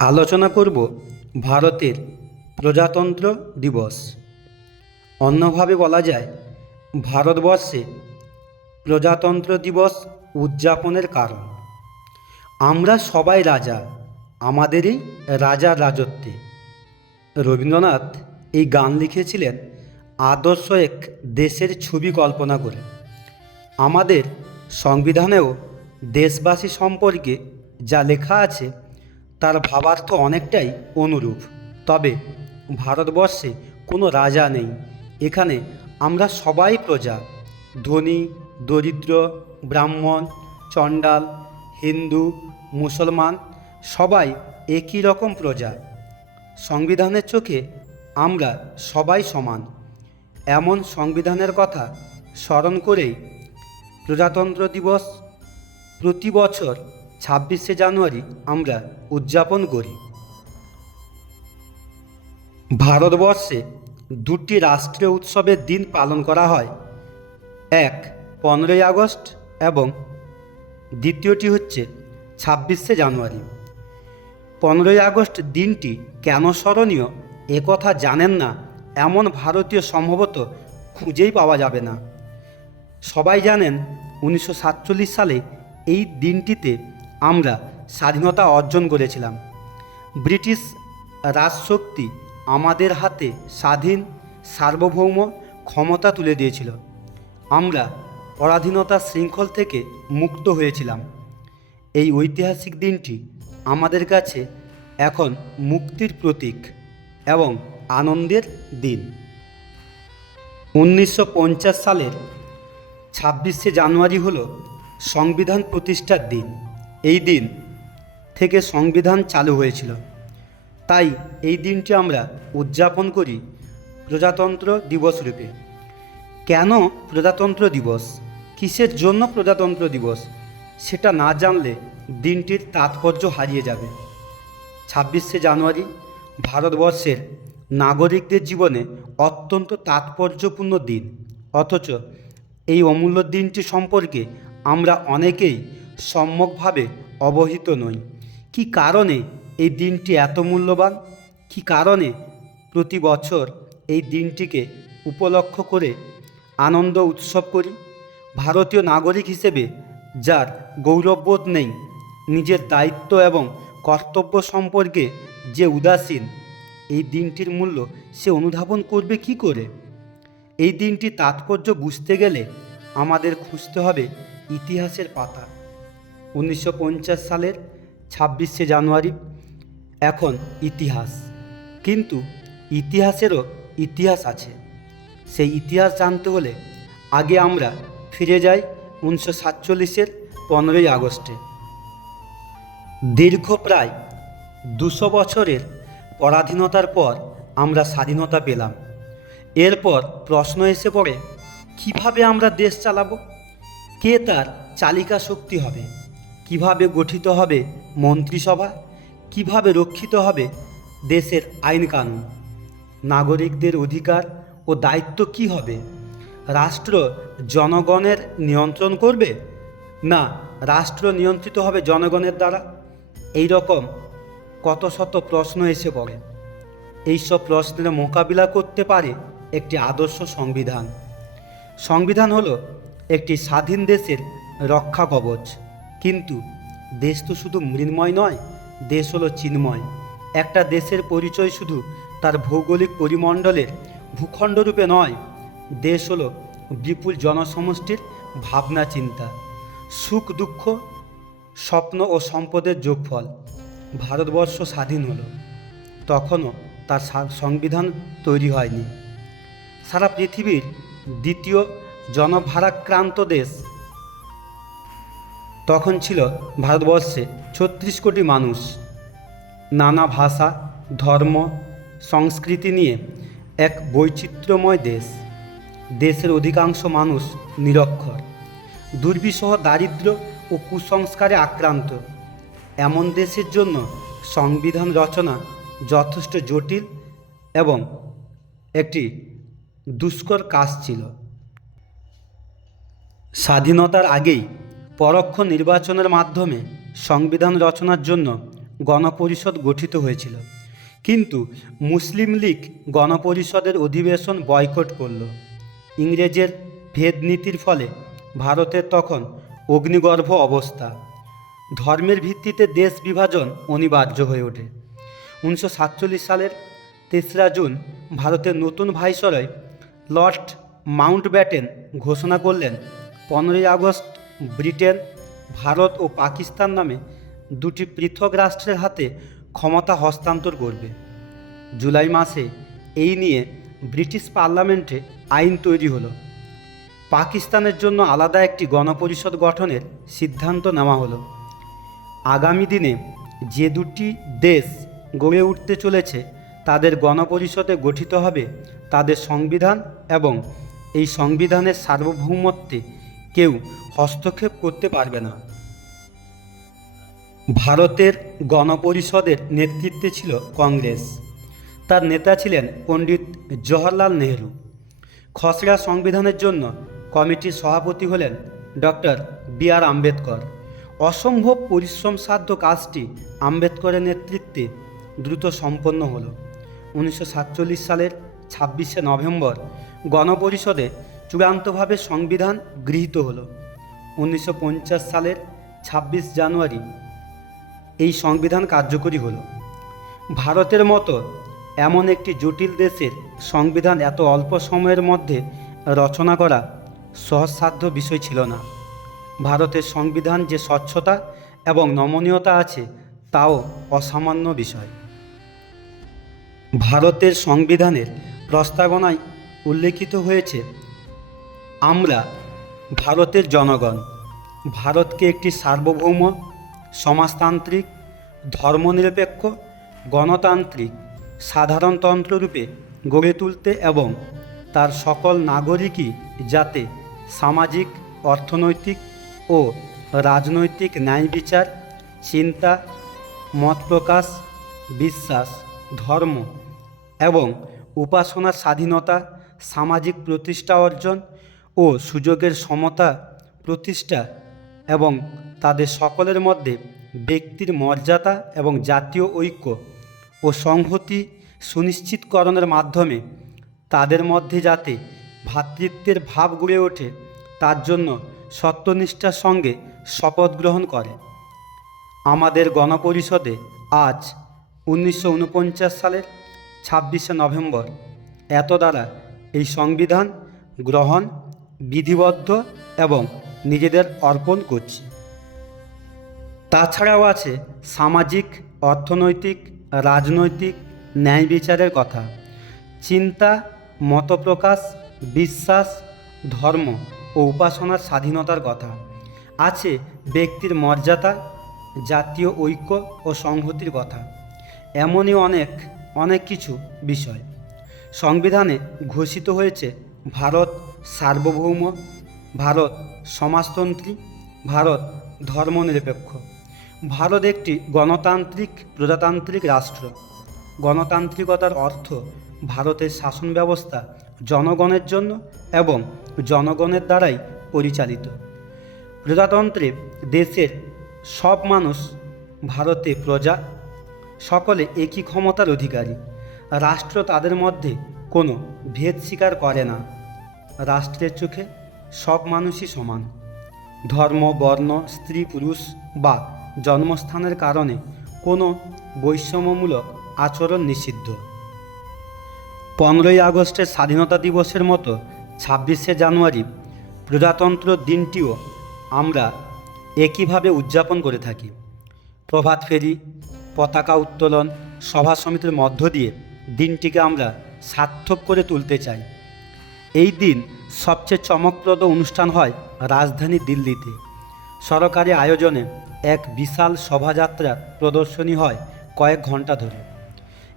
আলোচনা করব ভারতের প্রজাতন্ত্র দিবস। অন্যভাবে বলা যায়, ভারতবর্ষে প্রজাতন্ত্র দিবস উদযাপনের কারণ। আমরা সবাই রাজা, আমাদেরই রাজার রাজত্বে। রবীন্দ্রনাথ এই গান লিখেছিলেন আদর্শ এক দেশের ছবি কল্পনা করে। আমাদের সংবিধানেও দেশবাসী সম্পর্কে যা লেখা আছে তার ভাবার্থ অনেকটাই অনুরূপ। তবে ভারতবর্ষে কোনো রাজা নেই। এখানে আমরা সবাই প্রজা। ধনী, দরিদ্র, ব্রাহ্মণ, চণ্ডাল, হিন্দু, মুসলমান সবাই একই রকম প্রজা। সংবিধানের চোখে আমরা সবাই সমান। এমন সংবিধানের কথা স্মরণ করেই প্রজাতন্ত্র দিবস প্রতি বছর ছাব্বিশে জানুয়ারি আমরা উদযাপন করি। ভারতবর্ষে দুটি রাষ্ট্রীয় উৎসবের দিন পালন করা হয়। এক, পনেরোই আগস্ট এবং দ্বিতীয়টি হচ্ছে ছাব্বিশে জানুয়ারি। পনেরোই আগস্ট দিনটি কেন স্মরণীয়? একথা জানেন না, এমন ভারতীয় সম্ভবত খুঁজেই পাওয়া যাবে না। সবাই জানেন, উনিশশো সাতচল্লিশ সালে এই দিনটিতে আমরা স্বাধীনতা অর্জন করেছিলাম। ব্রিটিশ রাজশক্তি আমাদের হাতে স্বাধীন, সার্বভৌম ক্ষমতা তুলে দিয়েছিল। আমরা পরাধীনতার শৃঙ্খল থেকে মুক্ত হয়েছিলাম। এই ঐতিহাসিক দিনটি আমাদের কাছে এখন মুক্তির প্রতীক এবং আনন্দের দিন। উনিশশো পঞ্চাশ সালের ছাব্বিশে জানুয়ারি হল সংবিধান প্রতিষ্ঠার দিন। এই দিন থেকে সংবিধান চালু হয়েছিল। তাই এই দিনটি আমরা উদযাপন করি প্রজাতন্ত্র দিবস রূপে। কেন প্রজাতন্ত্র দিবস? কিসের জন্য প্রজাতন্ত্র দিবস? সেটা না জানলে দিনটির তাৎপর্য হারিয়ে যাবে। ছাব্বিশে জানুয়ারি ভারতবর্ষের নাগরিকদের জীবনে অত্যন্ত তাৎপর্যপূর্ণ দিন। অথচ এই অমূল্য দিনটি সম্পর্কে আমরা অনেকেই সম্যকভাবে অবহিত নই। কি কারণে এই দিনটি এত মূল্যবান? কি কারণে প্রতি বছর এই দিনটিকে উপলক্ষ করে আনন্দ উৎসব করি? ভারতীয় নাগরিক হিসেবে যার গৌরববোধ নেই, নিজের দায়িত্ব এবং কর্তব্য সম্পর্কে যে উদাসীন, এই দিনটির মূল্য সে অনুধাবন করবে কি করে? এই দিনটি তাৎপর্য বুঝতে গেলে আমাদের খুঁজতে হবে ইতিহাসের পাতা। উনিশশো পঞ্চাশ সালের ছাব্বিশে জানুয়ারি, এখন ইতিহাস। কিন্তু ইতিহাসেরও ইতিহাস আছে। সেই ইতিহাস জানতে হলে আগে আমরা ফিরে যাই উনিশশো সাতচল্লিশের পনেরোই আগস্টে। দীর্ঘ প্রায় দুশো বছরের পরাধীনতার পর আমরা স্বাধীনতা পেলাম। এরপর প্রশ্ন এসে পড়ে, কীভাবে আমরা দেশ চালাবো? কে তার চালিকা শক্তি হবে? কীভাবে গঠিত হবে মন্ত্রিসভা? কীভাবে রক্ষিত হবে দেশের আইন কানুন? নাগরিকদের অধিকার ও দায়িত্ব কি হবে? রাষ্ট্র জনগণের নিয়ন্ত্রণ করবে? না, রাষ্ট্র নিয়ন্ত্রিত হবে জনগণের দ্বারা? এই রকম কত শত প্রশ্ন এসে পড়ে। এইসব প্রশ্নের মোকাবিলা করতে পারে একটি আদর্শ সংবিধান। সংবিধান হলো একটি স্বাধীন দেশের রক্ষা কবচ। কিন্তু দেশ তো শুধু মৃন্ময় নয়, দেশ হলো চিন্ময়। একটা দেশের পরিচয় শুধু তার ভৌগোলিক পরিমণ্ডলের ভূখণ্ডরূপে নয়, দেশ হলো বিপুল জনসমষ্টির ভাবনা চিন্তা, সুখ দুঃখ, স্বপ্ন ও সম্পদের যোগফল। ভারতবর্ষ স্বাধীন হলো, তখনও তার সংবিধান তৈরি হয়নি। সারা পৃথিবীর দ্বিতীয় জনভারাক্রান্ত দেশ তখন ছিল ভারতবর্ষে ছত্রিশ কোটি মানুষ। নানা ভাষা, ধর্ম, সংস্কৃতি নিয়ে এক বৈচিত্র্যময় দেশ। দেশের অধিকাংশ মানুষ নিরক্ষর, দুর্বিষহ, দারিদ্র ও কুসংস্কারে আক্রান্ত। এমন দেশের জন্য সংবিধান রচনা যথেষ্ট জটিল এবং একটি দুষ্কর কাজ ছিল। স্বাধীনতার আগেই পরোক্ষ নির্বাচনের মাধ্যমে সংবিধান রচনার জন্য গণপরিষদ গঠিত হয়েছিল। কিন্তু মুসলিম লীগ গণপরিষদের অধিবেশন বয়কট করল। ইংরেজের ভেদ নীতির ফলে ভারতের তখন অগ্নিগর্ভ অবস্থা। ধর্মের ভিত্তিতে দেশ বিভাজন অনিবার্য হয়ে ওঠে। উনিশশো সাতচল্লিশ সালের তেসরা জুন ভারতের নতুন ভাইসরয় লর্ড মাউন্ট ব্যাটেন ঘোষণা করলেন, পনেরোই আগস্ট ব্রিটেন, ভারত ও পাকিস্তান নামে দুটি পৃথক রাষ্ট্রের হাতে ক্ষমতা হস্তান্তর করবে। জুলাই মাসে এই নিয়ে ব্রিটিশ পার্লামেন্টে আইন তৈরি হলো। পাকিস্তানের জন্য আলাদা একটি গণপরিষদ গঠনের সিদ্ধান্ত নেওয়া হলো। আগামী দিনে যে দুটি দেশ গড়ে উঠতে চলেছে, তাদের গণপরিষদে গঠিত হবে তাদের সংবিধান এবং এই সংবিধানের সার্বভৌমত্বে কেউ হস্তক্ষেপ করতে পারবে না। ভারতের গণপরিষদের নেতৃত্বে ছিল কংগ্রেস। তার নেতা ছিলেন পণ্ডিত জওহরলাল নেহরু। খসড়া সংবিধানের জন্য কমিটির সভাপতি হলেন ডক্টর বি আর আম্বেদকর। অসম্ভব পরিশ্রম সাধ্য কাজটি আম্বেদকরের নেতৃত্বে দ্রুত সম্পন্ন হলো। উনিশশো সালের ছাব্বিশে নভেম্বর গণপরিষদে চূড়ান্তভাবে সংবিধান গৃহীত হলো উনিশশো সালের ছাব্বিশ জানুয়ারি। এই সংবিধান কার্যকরী হলো। ভারতের মতো এমন একটি জটিল দেশের সংবিধান এত অল্প সময়ের মধ্যে রচনা করা সহজসাধ্য বিষয় ছিল না। ভারতের সংবিধান যে স্বচ্ছতা এবং নমনীয়তা আছে, তাও অসামান্য বিষয়। ভারতের সংবিধানের প্রস্তাবনায় উল্লেখিত হয়েছে আমরা, ভারতের জনগণ, ভারতকে একটি সার্বভৌম, সমাজতান্ত্রিক, ধর্মনিরপেক্ষ, গণতান্ত্রিক সাধারণতন্ত্ররূপে গড়ে তুলতে এবং তার সকল নাগরিকই যাতে সামাজিক, অর্থনৈতিক ও রাজনৈতিক ন্যায় বিচার, চিন্তা, মত প্রকাশ, বিশ্বাস, ধর্ম এবং উপাসনার স্বাধীনতা, সামাজিক প্রতিষ্ঠা অর্জন ও সুযোগের সমতা, প্রতিষ্ঠা এবং তাদের সকলের মধ্যে ব্যক্তির মর্যাদা এবং জাতীয় ঐক্য ও সংহতি সুনিশ্চিতকরণের মাধ্যমে তাদের মধ্যে যাতে ভ্রাতৃত্বের ভাব গড়ে ওঠে, তার জন্য সত্যনিষ্ঠার সঙ্গে শপথ গ্রহণ করে। আমাদের গণপরিষদে আজ উনিশশো উনপঞ্চাশ সালের ছাব্বিশে নভেম্বর এত দ্বারা এই সংবিধান গ্রহণ বিধিবদ্ধ এবং নিজেদের অর্পণ করছি। তাছাড়াও আছে সামাজিক, অর্থনৈতিক, রাজনৈতিক ন্যায় বিচারের কথা। চিন্তা, মতপ্রকাশ, বিশ্বাস, ধর্ম ও উপাসনার স্বাধীনতার কথা। আছে ব্যক্তির মর্যাদা, জাতীয় ঐক্য ও সংহতির কথা। এমনই অনেক অনেক কিছু বিষয়। সংবিধানে ঘোষিত হয়েছে ভারত সার্বভৌম, ভারত সমাজতন্ত্রী, ভারত ধর্মনিরপেক্ষ। ভারত একটি গণতান্ত্রিক, প্রজাতান্ত্রিক রাষ্ট্র। গণতান্ত্রিকতার অর্থ ভারতের শাসন ব্যবস্থা জনগণের জন্য এবং জনগণের দ্বারাই পরিচালিত। প্রজাতন্ত্রে দেশের সব মানুষ ভারতে প্রজা, সকলে একই ক্ষমতার অধিকারী। রাষ্ট্র তাদের মধ্যে কোনো ভেদ স্বীকার করে না। রাষ্ট্রের চোখে সব মানুষই সমান। ধর্ম, বর্ণ, স্ত্রী, পুরুষ বা জন্মস্থানের কারণে কোনো বৈষম্যমূলক আচরণ নিষিদ্ধ। পনেরোই আগস্টের স্বাধীনতা দিবসের মতো ছাব্বিশে জানুয়ারি প্রজাতন্ত্র দিনটিও আমরা একইভাবে উদযাপন করে থাকি। প্রভাত ফেরি পতাকা উত্তোলন, সভা সমিতির মধ্য দিয়ে দিনটিকে আমরা সার্থক করে তুলতে চাই। এই দিন সবচেয়ে চমকপ্রদ অনুষ্ঠান হয় রাজধানী দিল্লিতে। সরকারি আয়োজনে এক বিশাল শোভাযাত্রা প্রদর্শনী হয় কয়েক ঘণ্টা ধরে।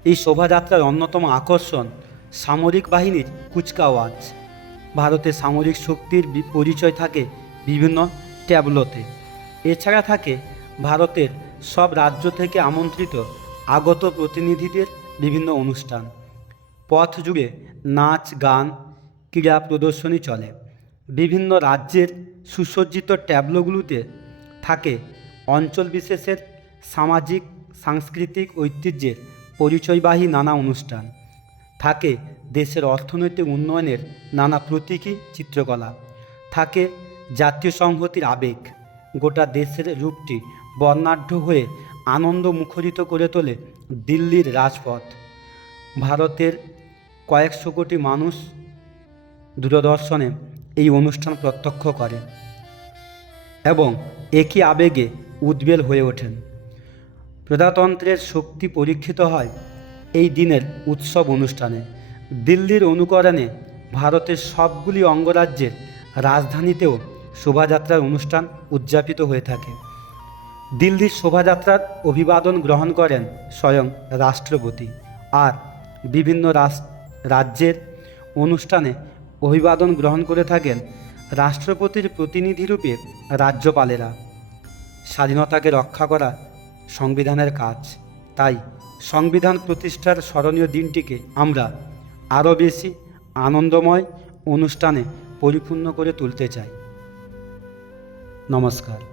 এই শোভাযাত্রার অন্যতম আকর্ষণ সামরিক বাহিনীর কুচকাওয়াজ। ভারতে সামরিক শক্তির পরিচয় থাকে বিভিন্ন ট্যাবলোতে। এছাড়া থাকে ভারতের সব রাজ্য থেকে আমন্ত্রিত আগত প্রতিনিধিদের বিভিন্ন অনুষ্ঠান। পথ জুড়ে নাচ, গান, ক্রীড়া প্রদর্শনী চলে। বিভিন্ন রাজ্যের সুসজ্জিত ট্যাবলোগুলোতে থাকে অঞ্চল বিশেষের সামাজিক, সাংস্কৃতিক ঐতিহ্যের পরিচয়বাহী নানা অনুষ্ঠান। থাকে দেশের অর্থনৈতিক উন্নয়নের নানা প্রতীকী চিত্রকলা। থাকে জাতীয় সংহতির আবেগ। গোটা দেশের রূপটি বর্ণাঢ্য হয়ে আনন্দ মুখরিত করে তোলে দিল্লির রাজপথ। ভারতের কয়েকশো কোটি মানুষ দূরদর্শনে এই অনুষ্ঠান প্রত্যক্ষ করে এবং একই আবেগে উদ্বেল হয়ে ওঠেন। প্রজাতন্ত্রের শক্তি পরীক্ষিত হয় এই দিনের উৎসব অনুষ্ঠানে। দিল্লির অনুকরণে ভারতের সবগুলি অঙ্গরাজ্যের রাজধানীতেও শোভাযাত্রার অনুষ্ঠান উদযাপিত হয়ে থাকে। দিল্লির শোভাযাত্রার অভিবাদন গ্রহণ করেন স্বয়ং রাষ্ট্রপতি আর বিভিন্ন রাজ্যের অনুষ্ঠানে অভিবাদন গ্রহণ করে থাকেন রাষ্ট্রপতির প্রতিনিধিরূপে রাজ্যপালেরা। স্বাধীনতাকে রক্ষা করা সংবিধানের কাজ। তাই সংবিধান প্রতিষ্ঠার স্মরণীয় দিনটিকে আমরা আরও বেশি আনন্দময় অনুষ্ঠানে পরিপূর্ণ করে তুলতে চাই। নমস্কার।